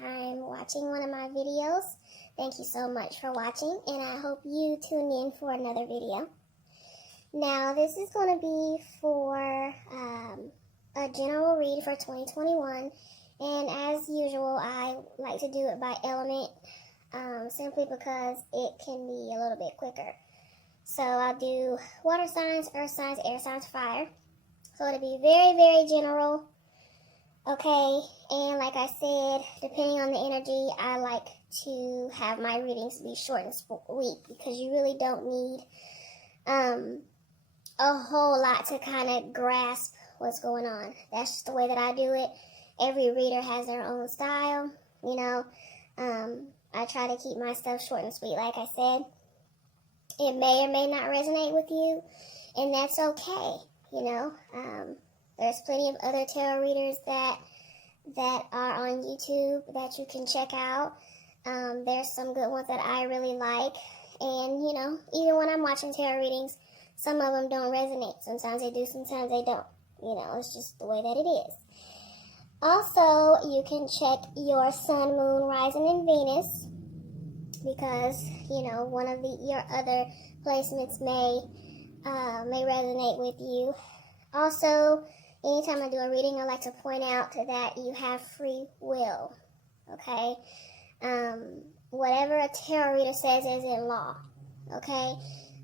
time watching one of my videos. Thank you so much for watching, and I hope you tune in for another video. Now, this is going to be for a general read for 2021, and as usual, I like to do it by element, simply because it can be a little bit quicker. So I'll do water signs, earth signs, air signs, fire. So it'll be very, very general. Okay, and like I said, depending on the energy, I like to have my readings be short and sweet because you really don't need a whole lot to kind of grasp what's going on. That's just the way that I do it. Every reader has their own style, you know. I try to keep my stuff short and sweet, like I said. It may or may not resonate with you, and that's okay, you know. There's plenty of other tarot readers that are on YouTube that you can check out. There's some good ones that I really like, and, you know, even when I'm watching tarot readings, some of them don't resonate. Sometimes they do, sometimes they don't. You know, it's just the way that it is. Also, you can check your sun, moon, rising, and Venus, because, you know, one of your other placements may resonate with you. Also, anytime I do a reading, I like to point out that you have free will, okay? Whatever a tarot reader says is in law, okay?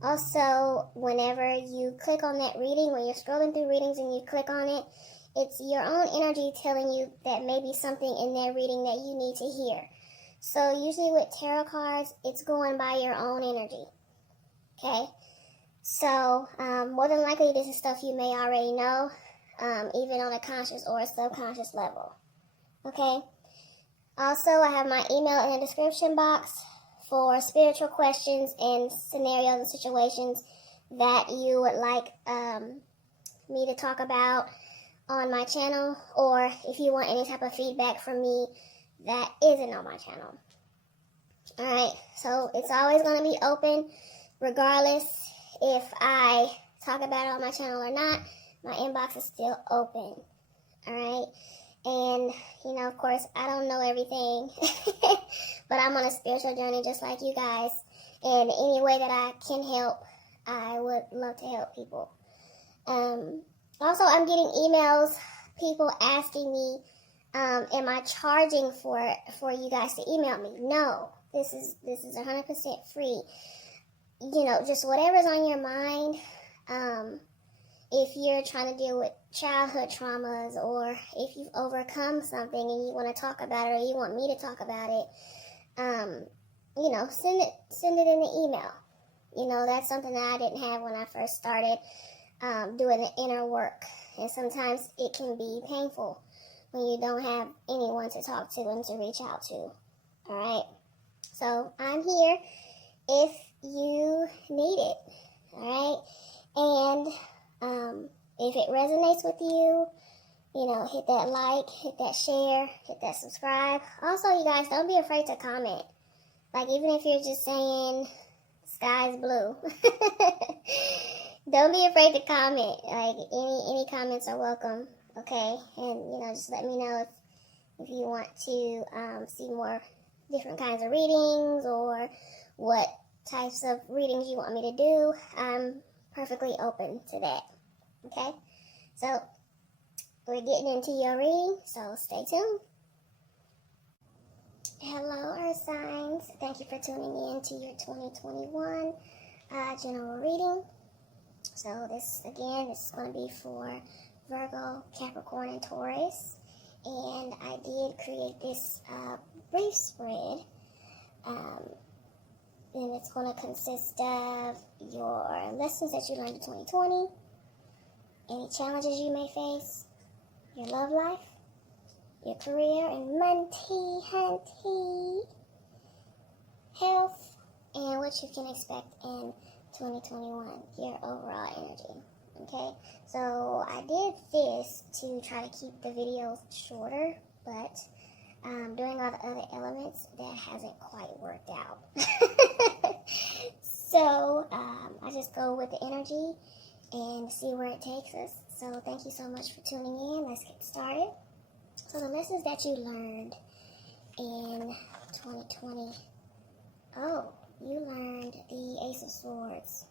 Also, whenever you click on that reading, when you're scrolling through readings and you click on it, it's your own energy telling you that maybe something in their reading that you need to hear. So usually with tarot cards, it's going by your own energy, okay? So more than likely, this is stuff you may already know, even on a conscious or a subconscious level, okay? Also, I have my email in the description box for spiritual questions and scenarios and situations that you would like me to talk about on my channel, or if you want any type of feedback from me that isn't on my channel. Alright, so it's always going to be open regardless if I talk about it on my channel or not. My inbox is still open. Alright, and, you know, of course, I don't know everything, but I'm on a spiritual journey just like you guys, and any way that I can help, I would love to help people. Also, I'm getting emails, people asking me, am I charging for you guys to email me? No, this is 100% free. You know, just whatever's on your mind. If you're trying to deal with childhood traumas, or if you've overcome something and you want to talk about it, or you want me to talk about it, you know, send it in the email. You know, that's something that I didn't have when I first started doing the inner work, and sometimes it can be painful when you don't have anyone to talk to and to reach out to. Alright, so I'm here if you need it. Alright, and if it resonates with you, you know, hit that like, hit that share, hit that subscribe. Also, you guys, don't be afraid to comment. Like, even if you're just saying sky's blue, don't be afraid to comment. Like, any comments are welcome, okay? And, you know, just let me know if you want to see more different kinds of readings, or what types of readings you want me to do. I'm perfectly open to that, okay? So, we're getting into your reading, so stay tuned. Hello, Earth signs. Thank you for tuning in to your 2021 general reading. So this is going to be for Virgo, Capricorn, and Taurus. And I did create this brief spread. And it's going to consist of your lessons that you learned in 2020, any challenges you may face, your love life, your career and hunty, health, and what you can expect in 2021, your overall energy. Okay, so I did this to try to keep the videos shorter, but doing all the other elements, that hasn't quite worked out. So I just go with the energy and see where it takes us. So thank you so much for tuning in. Let's get started. So the lessons that you learned in 2020? Oh, you learned the Ace of Swords.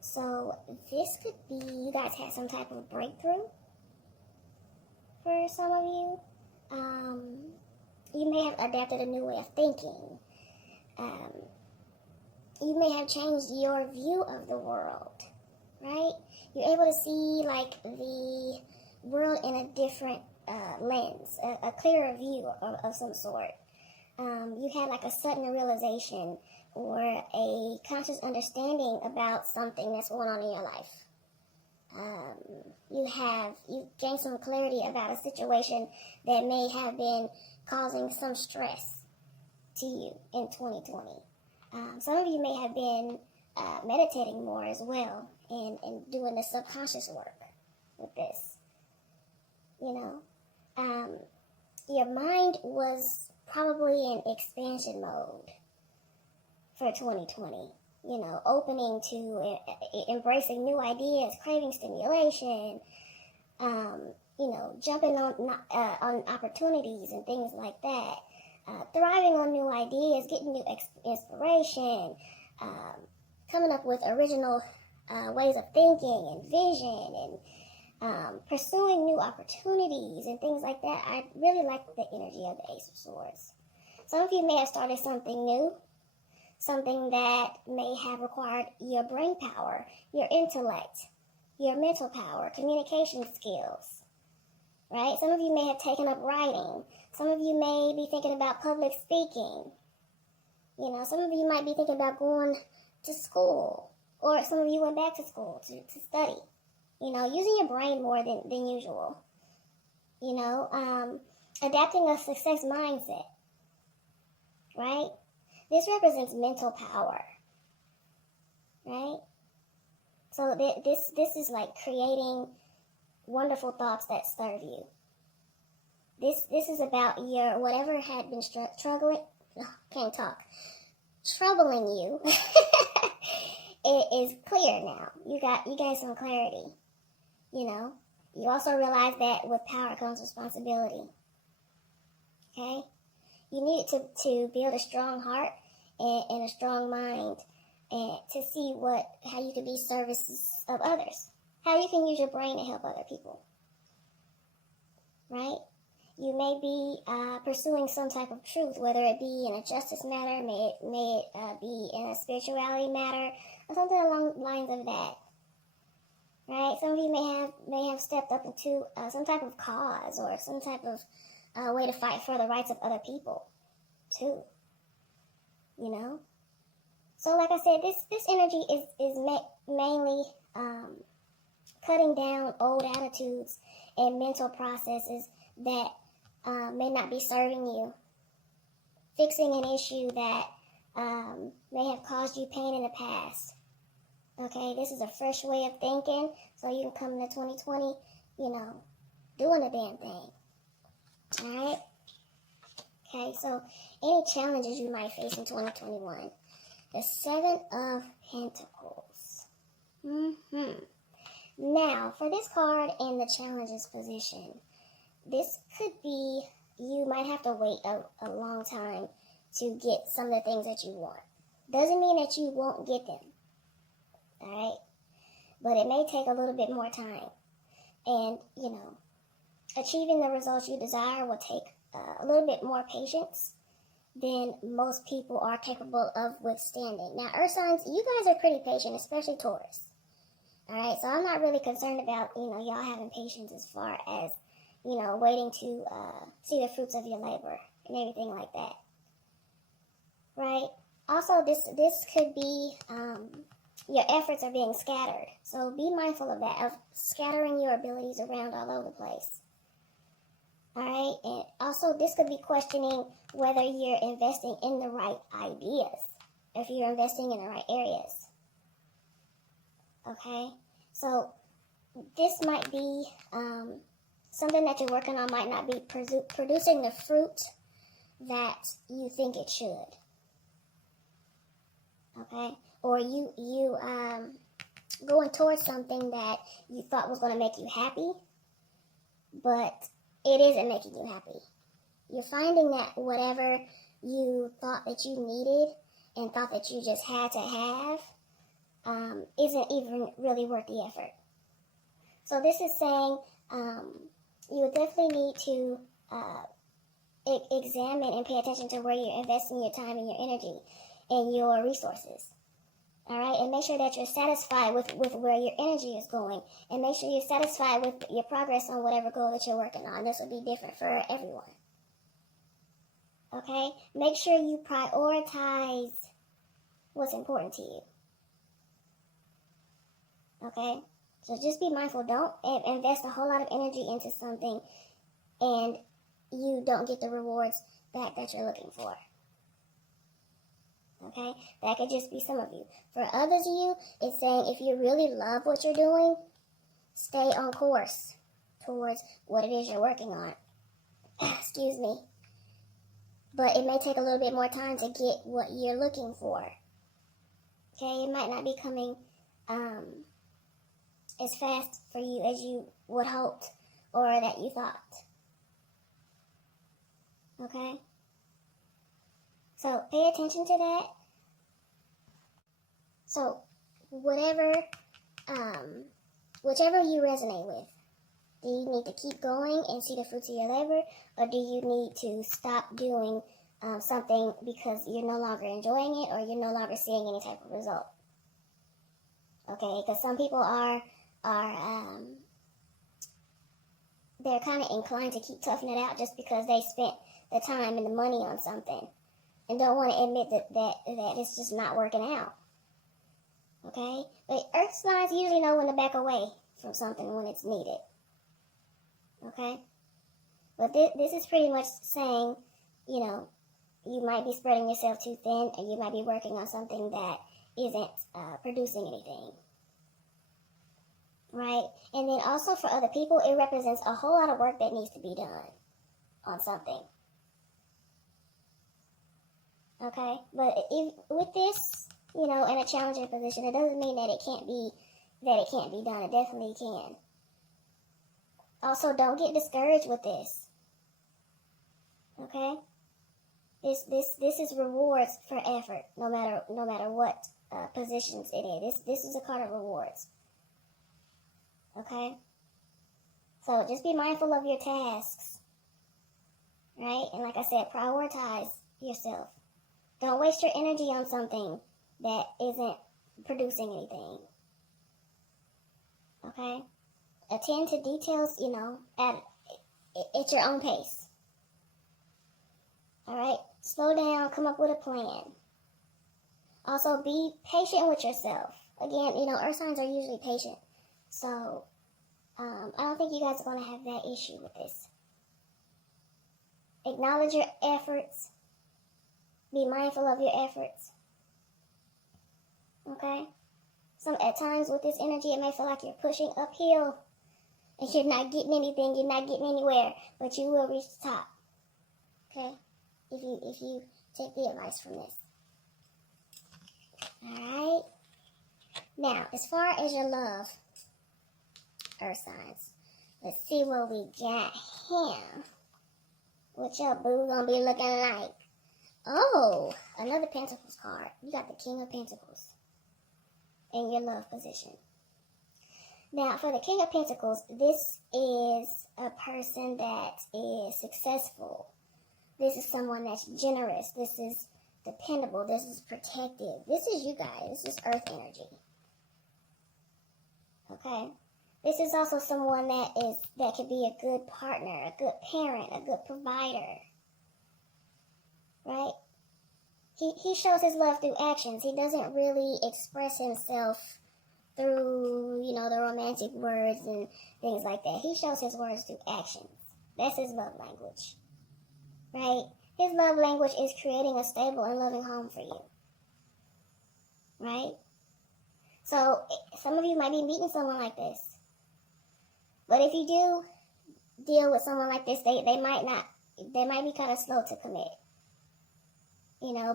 So this could be you guys had some type of breakthrough for some of you. You may have adapted a new way of thinking. You may have changed your view of the world, right? You're able to see like the world in a different lens, a clearer view of some sort. You had like a sudden realization or a conscious understanding about something that's going on in your life. You gained some clarity about a situation that may have been causing some stress to you in 2020. Some of you may have been meditating more as well and doing the subconscious work with this. Your mind was probably in expansion mode for 2020. Opening to embracing new ideas, craving stimulation, jumping on opportunities and things like that, thriving on new ideas, getting new inspiration, coming up with original ways of thinking and vision, and pursuing new opportunities and things like that. I really like the energy of the Ace of Swords. Some of you may have started something new, something that may have required your brain power, your intellect, your mental power, communication skills, right? Some of you may have taken up writing. Some of you may be thinking about public speaking. Some of you might be thinking about going to school, or some of you went back to school to study. Using your brain more than usual. Adapting a success mindset, right? This represents mental power, right? So this is like creating wonderful thoughts that serve you. This is about your whatever had been troubling you. It is clear now. You got some clarity. You also realize that with power comes responsibility. Okay? You need to build a strong heart and a strong mind, and to see how you can be services of others. How you can use your brain to help other people. Right? You may be pursuing some type of truth, whether it be in a justice matter, may it be in a spirituality matter, or something along the lines of that. Right? Some of you may have stepped up into some type of cause or some type of way to fight for the rights of other people, too. So like I said, this energy is mainly cutting down old attitudes and mental processes that may not be serving you. Fixing an issue that may have caused you pain in the past. Okay, this is a fresh way of thinking, so you can come into 2020, doing a damn thing. Alright? Okay, so any challenges you might face in 2021. The Seven of Pentacles. Now, for this card in the challenges position, this could be, you might have to wait a long time to get some of the things that you want. Doesn't mean that you won't get them. Alright? But it may take a little bit more time. And, achieving the results you desire will take a little bit more patience than most people are capable of withstanding. Now, Earth signs, you guys are pretty patient, especially Taurus. Alright? So I'm not really concerned about, y'all having patience as far as, waiting to see the fruits of your labor and everything like that. Right? Also, this could be your efforts are being scattered. So be mindful of that, of scattering your abilities around all over the place. Alright? And also, this could be questioning whether you're investing in the right ideas, if you're investing in the right areas. Okay? So, this might be something that you're working on might not be producing the fruit that you think it should. Okay? Or you going towards something that you thought was going to make you happy, but it isn't making you happy. you're finding that whatever you thought that you needed and thought that you just had to have isn't even really worth the effort. So this is saying you definitely need to examine and pay attention to where you're investing your time and your energy and your resources. All right, and make sure that you're satisfied with where your energy is going, and make sure you're satisfied with your progress on whatever goal that you're working on. This will be different for everyone. Okay, make sure you prioritize what's important to you. Okay, so just be mindful. Don't invest a whole lot of energy into something and you don't get the rewards back that you're looking for. Okay, that could just be some of you. For others of you, it's saying if you really love what you're doing, stay on course towards what it is you're working on. Excuse me. But it may take a little bit more time to get what you're looking for. Okay, it might not be coming as fast for you as you would hoped or that you thought. Okay? So pay attention to that. So whichever you resonate with, do you need to keep going and see the fruits of your labor, or do you need to stop doing something because you're no longer enjoying it or you're no longer seeing any type of result? Okay, because some people are they're kind of inclined to keep toughing it out just because they spent the time and the money on something and don't want to admit that it's just not working out. Okay? But earth signs usually know when to back away from something when it's needed. Okay? But this is pretty much saying, you might be spreading yourself too thin, and you might be working on something that isn't producing anything. Right? And then also for other people, it represents a whole lot of work that needs to be done on something. Okay? But with this, in a challenging position, it doesn't mean that it can't be done. It definitely can. Also, don't get discouraged with this. Okay? This is rewards for effort, no matter what positions it is. This is a card of rewards. Okay? So just be mindful of your tasks. Right? And like I said, prioritize yourself. Don't waste your energy on something that isn't producing anything. Okay? Attend to details, at your own pace. Alright? Slow down, come up with a plan. Also, be patient with yourself. Again, earth signs are usually patient. So, I don't think you guys are going to have that issue with this. Acknowledge your efforts. Be mindful of your efforts. Okay? At times with this energy, it may feel like you're pushing uphill and you're not getting anything, you're not getting anywhere, but you will reach the top. Okay? If you take the advice from this. Alright? Now, as far as your love, earth signs, let's see what we got here. What your boo gonna be looking like? Oh, another Pentacles card. You got the King of Pentacles in your love position. Now, for the King of Pentacles, this is a person that is successful. This is someone that's generous. This is dependable. This is protective. This is you guys. This is earth energy. Okay? This is also someone that could be a good partner, a good parent, a good provider. Right? He shows his love through actions. He doesn't really express himself through, the romantic words and things like that. He shows his words through actions. That's his love language. Right? His love language is creating a stable and loving home for you. Right? So, some of you might be meeting someone like this. But if you do deal with someone like this, they might be kind of slow to commit.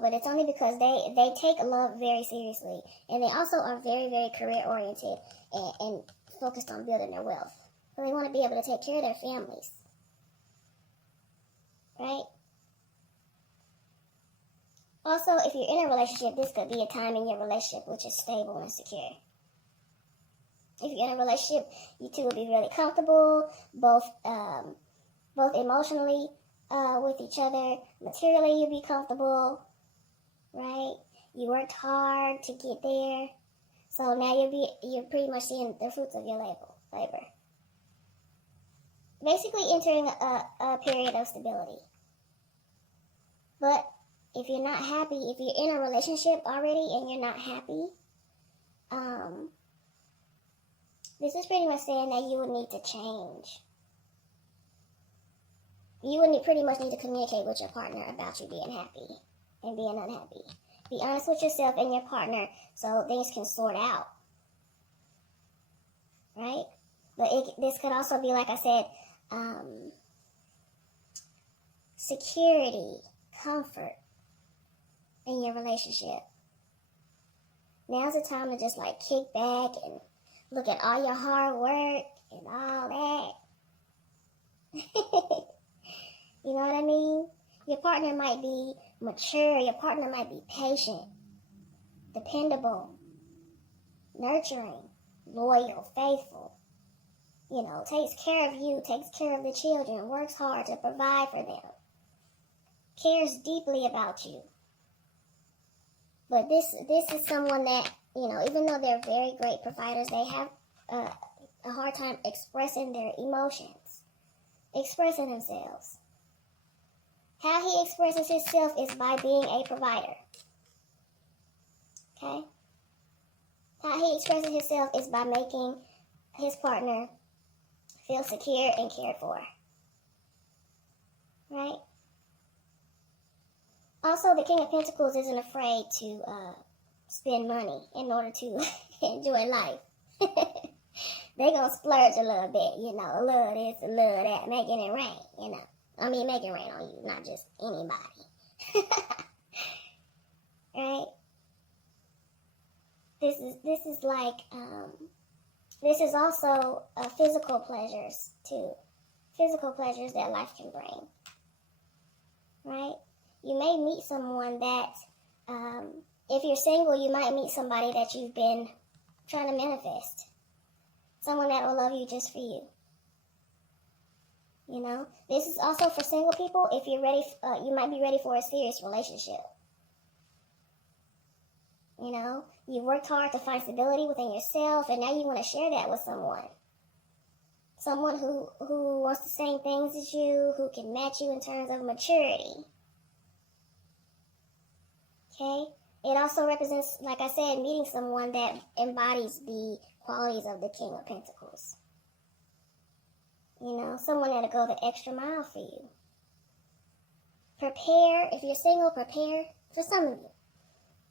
But it's only because they take love very seriously. And they also are very, very career-oriented and focused on building their wealth. So they want to be able to take care of their families. right? Also, if you're in a relationship, this could be a time in your relationship which is stable and secure. If you're in a relationship, you two will be really comfortable, both emotionally with each other. Materially, you'll be comfortable, right? You worked hard to get there, so now you're pretty much seeing the fruits of your labor. Basically, entering a period of stability. But if you're not happy, if you're in a relationship already and you're not happy, this is pretty much saying that you would need to change. You would pretty much need to communicate with your partner about you being happy and being unhappy. Be honest with yourself and your partner so things can sort out. Right? But this could also be, like I said, security, comfort in your relationship. Now's the time to just like kick back and look at all your hard work and all that. You know what I mean? Your partner might be mature. Your partner might be patient, dependable, nurturing, loyal, faithful. You know, takes care of you, takes care of the children, works hard to provide for them, cares deeply about you. But this is someone that, you know, even though they're very great providers, they have a hard time expressing their emotions, expressing themselves. How he expresses himself is by being a provider. Okay? How he expresses himself is by making his partner feel secure and cared for. Right? Also, the King of Pentacles isn't afraid to spend money in order to enjoy life. They gonna splurge a little bit, you know, a little this, a little that, making it rain, you know. I mean, making it rain on you, not just anybody. Right? This is like, this is also physical pleasures too. Physical pleasures that life can bring. Right? You may meet someone that, if you're single, you might meet somebody that you've been trying to manifest. Someone that will love you just for you. You know? This is also for single people. If you're ready, you might be ready for a serious relationship. You know? You worked hard to find stability within yourself, and now you want to share that with someone. Someone who wants the same things as you, who can match you in terms of maturity. Okay? It also represents, like I said, meeting someone that embodies the qualities of the King of Pentacles. You know, someone that'll go the extra mile for you. Prepare, if you're single, prepare, for some of you,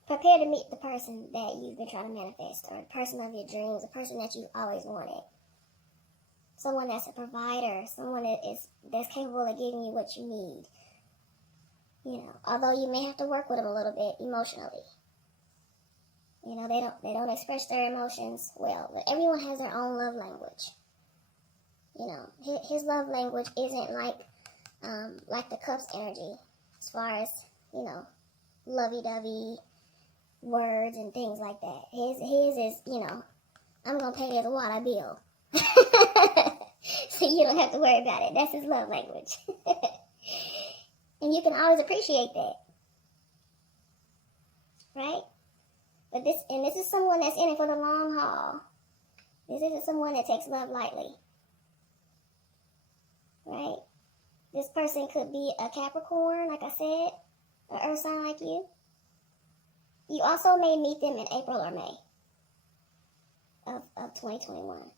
prepare to meet the person that you've been trying to manifest, or the person of your dreams, the person that you've always wanted. Someone that's a provider, someone that's capable of giving you what you need. You know, although you may have to work with them a little bit emotionally. You know, they don't express their emotions well, but everyone has their own love language. You know, his love language isn't like the Cups energy, as far as, you know, lovey-dovey words and things like that. His is, you know, I'm gonna pay his water bill, so you don't have to worry about it. That's his love language. And you can always appreciate that. Right? But this is someone that's in it for the long haul. This isn't someone that takes love lightly. Right? This person could be a Capricorn, like I said, an earth sign like you. You also may meet them in April or May of 2021.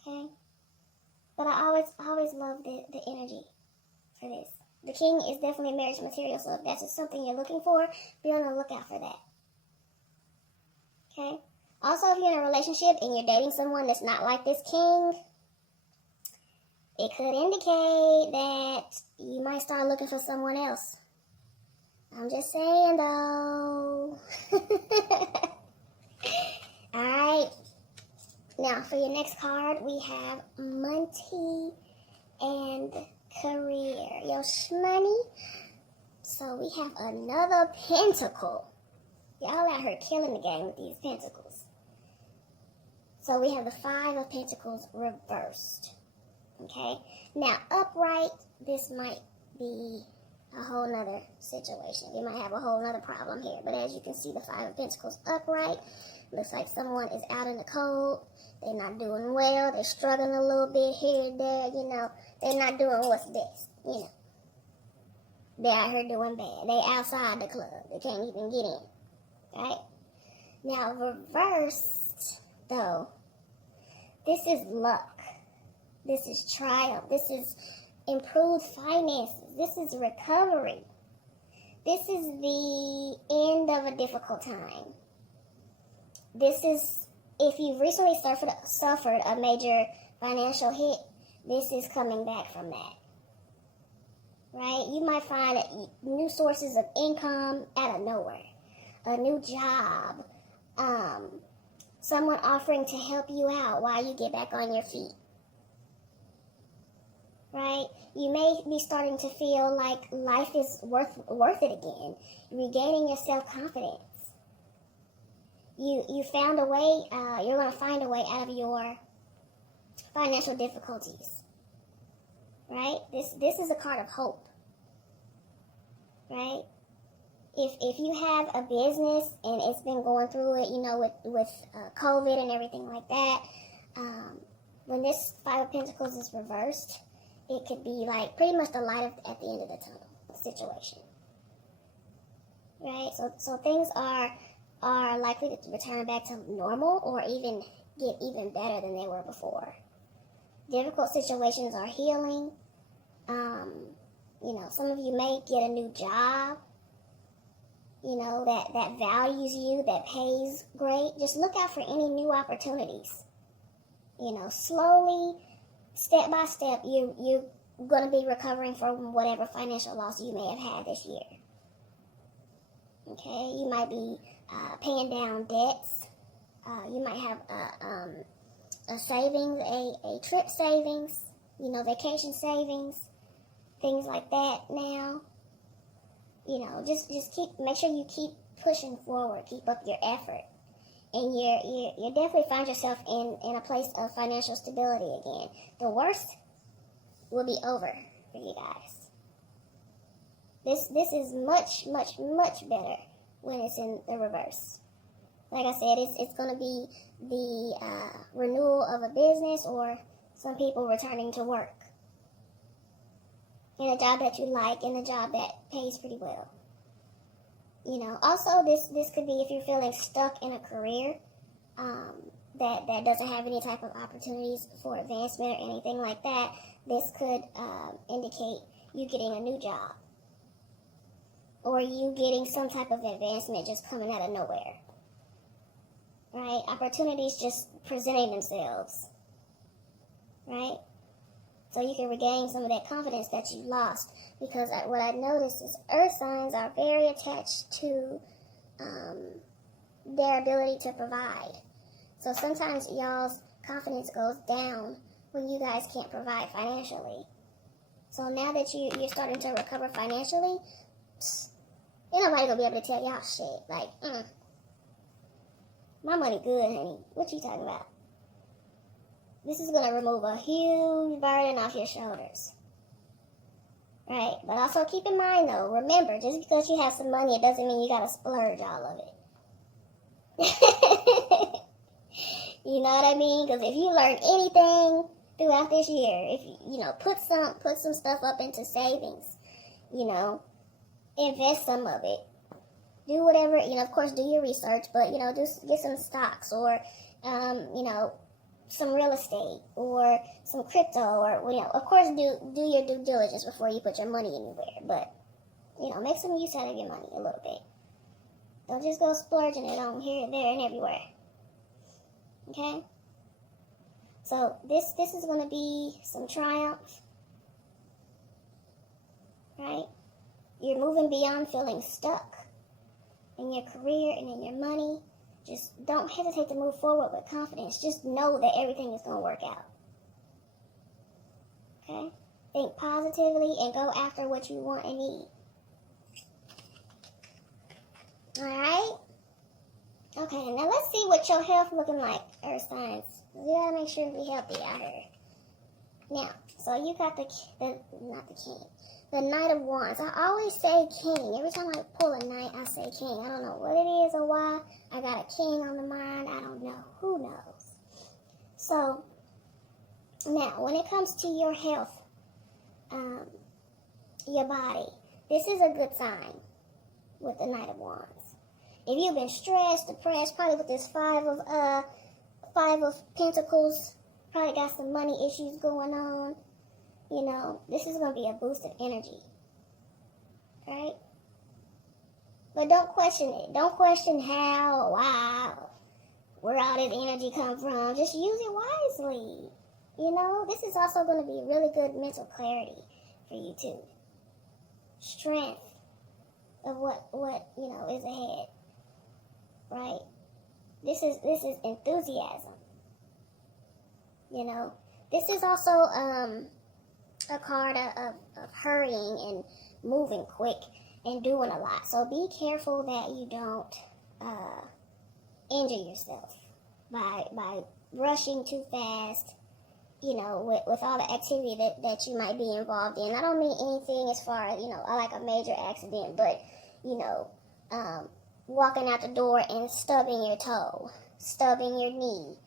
Okay? But I always love the energy for this. The King is definitely marriage material, so if that's just something you're looking for, be on the lookout for that. Okay? Also, if you're in a relationship and you're dating someone that's not like this King, it could indicate that you might start looking for someone else. I'm just saying, though. Alright. Now, for your next card, we have Monty and career, your money. So we have another pentacle. Y'all out here killing the game with these pentacles. So we have the 5 of Pentacles reversed. Okay? Now, upright, this might be a whole nother situation. You might have a whole nother problem here. But as you can see, the 5 of Pentacles upright. Looks like someone is out in the cold. They're not doing well. They're struggling a little bit here and there. You know, they're not doing what's best. You know, they're out here doing bad. They're outside the club. They can't even get in. Right? Now, reversed, though, this is luck. This is triumph. This is improved finances. This is recovery. This is the end of a difficult time. This is, if you've recently suffered a major financial hit, this is coming back from that. Right? You might find new sources of income out of nowhere. A new job. Someone offering to help you out while you get back on your feet. Right? You may be starting to feel like life is worth it again. Regaining your self-confidence. You found a way, you're going to find a way out of your financial difficulties. Right? This is a card of hope. Right? If you have a business and it's been going through it, you know, with COVID and everything like that, when this 5 of Pentacles is reversed, it could be like pretty much the light at the end of the tunnel situation. Right? So things are likely to return back to normal or even get even better than they were before. Difficult situations are healing. You know, some of you may get a new job, you know, that values you, that pays great. Just look out for any new opportunities. You know, slowly, step by step, you're going to be recovering from whatever financial loss you may have had this year. Okay, you might be paying down debts. You might have a savings, a trip savings, you know, vacation savings, things like that now. You know, just make sure you keep pushing forward, keep up your effort. And you definitely find yourself in a place of financial stability again. The worst will be over for you guys. This is much, much, much better when it's in the reverse. Like I said, it's going to be the renewal of a business or some people returning to work in a job that you like, in a job that pays pretty well. You know, also this could be if you're feeling stuck in a career that doesn't have any type of opportunities for advancement or anything like that. This could indicate you getting a new job or you getting some type of advancement just coming out of nowhere. Right? Opportunities just presenting themselves. Right? So you can regain some of that confidence that you lost. Because what I noticed is earth signs are very attached to their ability to provide. So sometimes y'all's confidence goes down when you guys can't provide financially. So now that you're starting to recover financially, ain't nobody gonna be able to tell y'all shit. Like, my money good, honey. What you talking about? This is going to remove a huge burden off your shoulders. Right? But also keep in mind, though, remember, just because you have some money, it doesn't mean you got to splurge all of it. You know what I mean? Because if you learn anything throughout this year, if you know, put some stuff up into savings, you know, invest some of it. Do whatever, you know, of course, do your research, but, you know, just get some stocks or, you know, some real estate or some crypto or, you know, of course, do your due diligence before you put your money anywhere. But, you know, make some use out of your money a little bit. Don't just go splurging it on here, there, and everywhere. Okay? So, this is going to be some triumph. Right? You're moving beyond feeling stuck in your career and in your money. Just don't hesitate to move forward with confidence. Just know that everything is going to work out. Okay? think positively, and go after what you want and need. Alright? Okay, now let's see what your health looking like, Earth signs. You gotta make sure to be healthy out here. Now, so you got the Knight of Wands. I always say King. Every time I pull a Knight, I say King. I don't know what it is or why. I got a King on the mind. I don't know. Who knows? So, now, when it comes to your health, your body, this is a good sign with the Knight of Wands. If you've been stressed, depressed, probably with this Five of Pentacles, probably got some money issues going on, you know, this is going to be a boost of energy, right? But don't question it. Don't question how, why, where all this energy come from. Just use it wisely. You know, this is also going to be really good mental clarity for you too. Strength of what you know is ahead, right? This is enthusiasm. You know, this is also a card of hurrying and moving quick and doing a lot. So be careful that you don't injure yourself by rushing too fast, you know, with all the activity that you might be involved in. I don't mean anything as far as, you know, like a major accident, but, you know, walking out the door and stubbing your toe, stubbing your knee,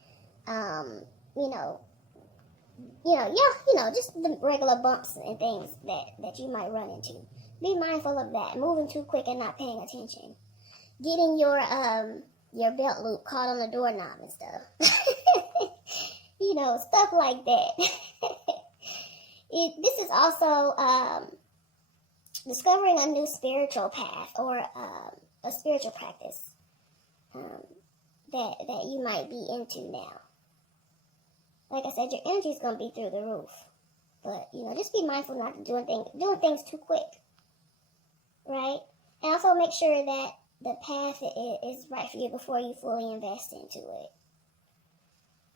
just the regular bumps and things that you might run into. Be mindful of that. Moving too quick and not paying attention. Getting your belt loop caught on the doorknob and stuff. You know, stuff like that. This is also discovering a new spiritual path or a spiritual practice that you might be into now. Like I said, your energy is going to be through the roof. But, you know, just be mindful not to doing things too quick. Right? And also make sure that the path is right for you before you fully invest into it.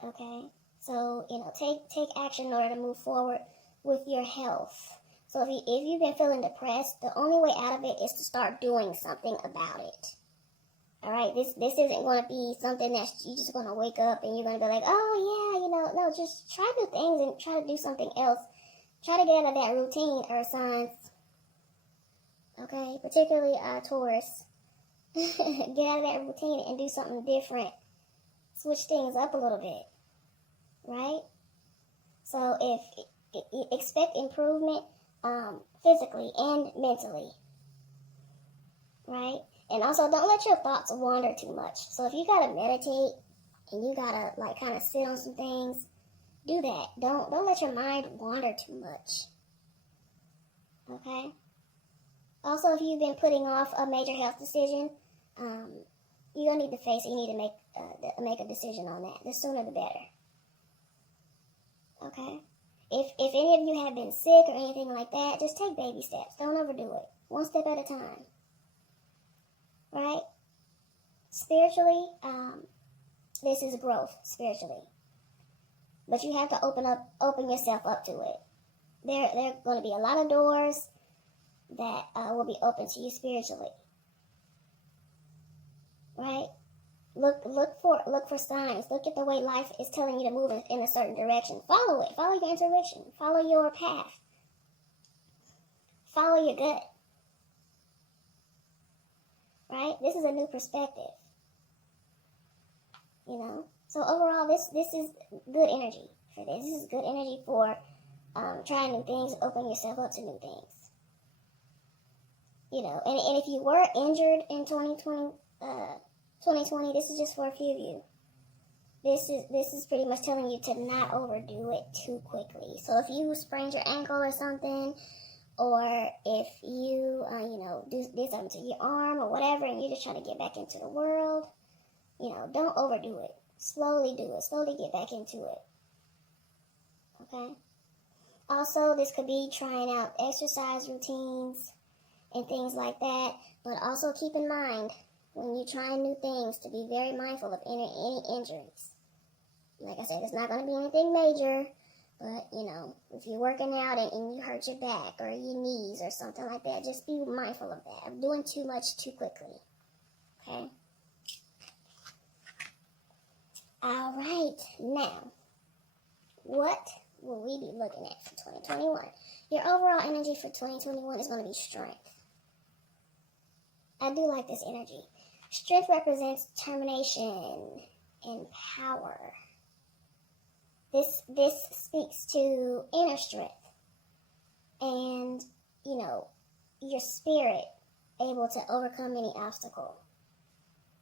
Okay? So, you know, take action in order to move forward with your health. So if you've been feeling depressed, the only way out of it is to start doing something about it. All right, this isn't going to be something that you're just going to wake up and you're going to be like, oh, yeah, you know, no, just try new things and try to do something else. Try to get out of that routine, Earth signs. Okay, particularly Taurus. Get out of that routine and do something different. Switch things up a little bit, right? So if expect improvement physically and mentally, right? And also, don't let your thoughts wander too much. So if you gotta meditate and you gotta like kind of sit on some things, do that. Don't let your mind wander too much. Okay. Also, if you've been putting off a major health decision, you're gonna need to face it. You need to make a decision on that. The sooner the better. Okay. If any of you have been sick or anything like that, just take baby steps. Don't overdo it. One step at a time. Right? Spiritually, this is growth spiritually. But you have to open yourself up to it. There are going to be a lot of doors that will be open to you spiritually. Right? Look for signs. Look at the way life is telling you to move in a certain direction. Follow it. Follow your intuition. Follow your path. Follow your gut. Right? This is a new perspective. You know? So overall, this is good energy for this. This is good energy for trying new things, opening yourself up to new things. You know, and if you were injured in 2020, this is just for a few of you. This is pretty much telling you to not overdo it too quickly. So if you sprained your ankle or something, or if you, did something to your arm or whatever, and you're just trying to get back into the world, you know, don't overdo it. Slowly do it. Slowly get back into it. Okay? Also, this could be trying out exercise routines and things like that. But also keep in mind, when you're trying new things, to be very mindful of any injuries. Like I said, it's not going to be anything major, But, you know, if you're working out and you hurt your back or your knees or something like that, just be mindful of that. I'm doing too much too quickly. Okay? All right. Now, what will we be looking at for 2021? Your overall energy for 2021 is going to be strength. I do like this energy. Strength represents determination and power. This speaks to inner strength and, you know, your spirit able to overcome any obstacle,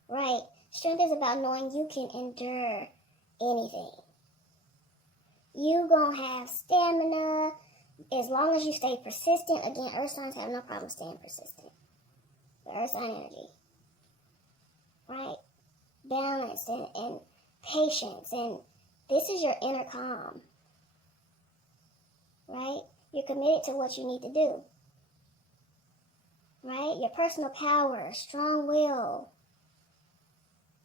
right? Strength is about knowing you can endure anything. You gonna have stamina as long as you stay persistent. Again, earth signs have no problem staying persistent. The earth sign energy, right? Balance and patience, and this is your inner calm, right? You're committed to what you need to do, right? Your personal power, strong will,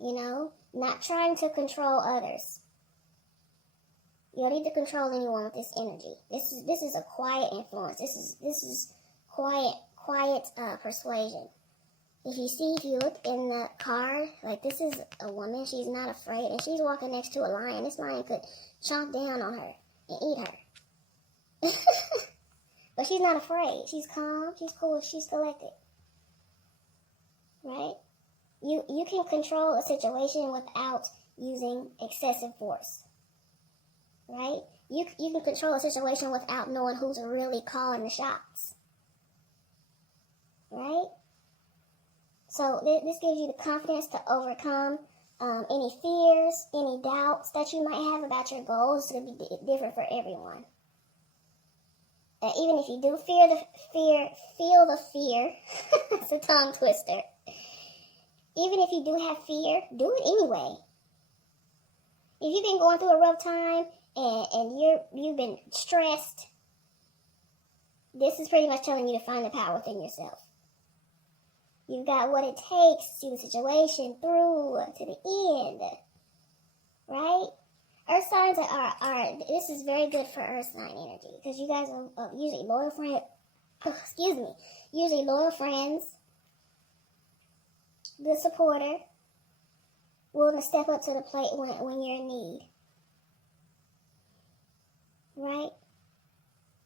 you know, not trying to control others. You don't need to control anyone with this energy. This is a quiet influence. This is quiet persuasion. If you look in the card, like this is a woman, she's not afraid, and she's walking next to a lion. This lion could chomp down on her and eat her. But she's not afraid. She's calm, she's cool, she's collected. Right? You can control a situation without using excessive force. Right? You can control a situation without knowing who's really calling the shots. Right? So this gives you the confidence to overcome any fears, any doubts that you might have about your goals. It's going to be different for everyone. Even if you do feel the fear, it's a tongue twister. Even if you do have fear, do it anyway. If you've been going through a rough time and you've been stressed, this is pretty much telling you to find the power within yourself. You've got what it takes to see the situation through to the end, right? Earth signs are this is very good for earth sign energy because you guys are usually loyal friends. Usually loyal friends, good supporter, willing to step up to the plate when you're in need, right?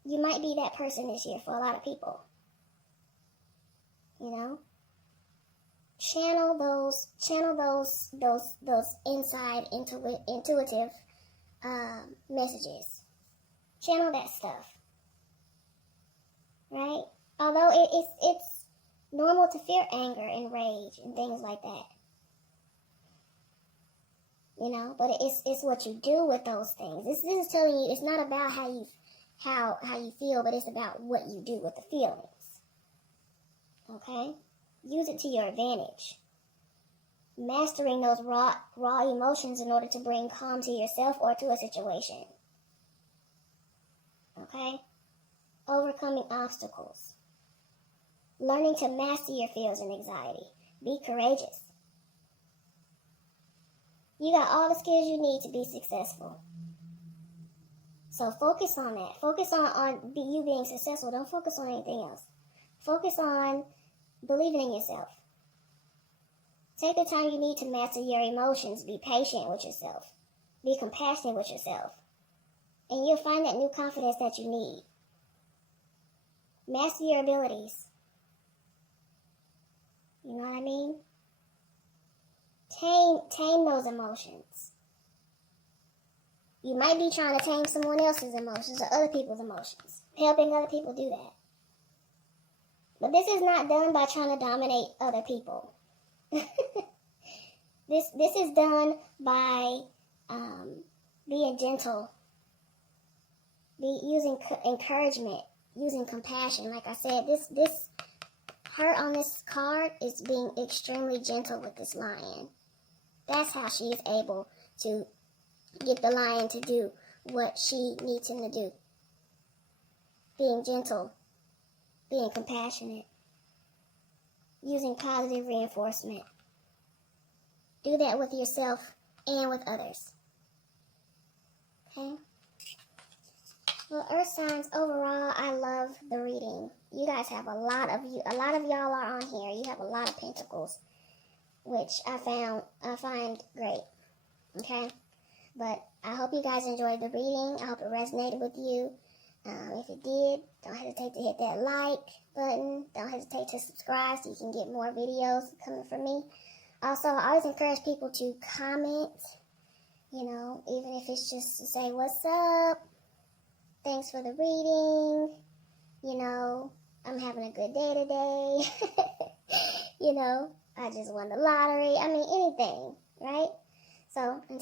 You might be that person this year for a lot of people, you know. Channel those inside intuitive messages. Channel that stuff, right? Although it's normal to fear anger and rage and things like that, you know. But it's what you do with those things. This is telling you it's not about how you feel, but it's about what you do with the feelings. Okay. Use it to your advantage. Mastering those raw emotions in order to bring calm to yourself or to a situation. Okay? Overcoming obstacles. Learning to master your fears and anxiety. Be courageous. You got all the skills you need to be successful. So focus on that. Focus on you being successful. Don't focus on anything else. Focus on believing in yourself. Take the time you need to master your emotions. Be patient with yourself. Be compassionate with yourself. And you'll find that new confidence that you need. Master your abilities. You know what I mean? Tame those emotions. You might be trying to tame someone else's emotions or other people's emotions. Helping other people do that. But this is not done by trying to dominate other people. This is done by being gentle, using encouragement, using compassion. Like I said, this her on this card is being extremely gentle with this lion. That's how she is able to get the lion to do what she needs him to do. Being gentle. Being compassionate, using positive reinforcement. Do that with yourself and with others. Okay? Well, Earth signs overall, I love the reading. You guys have a lot of y'all are on here. You have a lot of pentacles, which I find great. Okay, but I hope you guys enjoyed the reading. I hope it resonated with you. If it did, don't hesitate to hit that like button. Don't hesitate to subscribe so you can get more videos coming from me. Also, I always encourage people to comment, you know, even if it's just to say, what's up? Thanks for the reading. You know, I'm having a good day today. You know, I just won the lottery. I mean, anything, right? So, until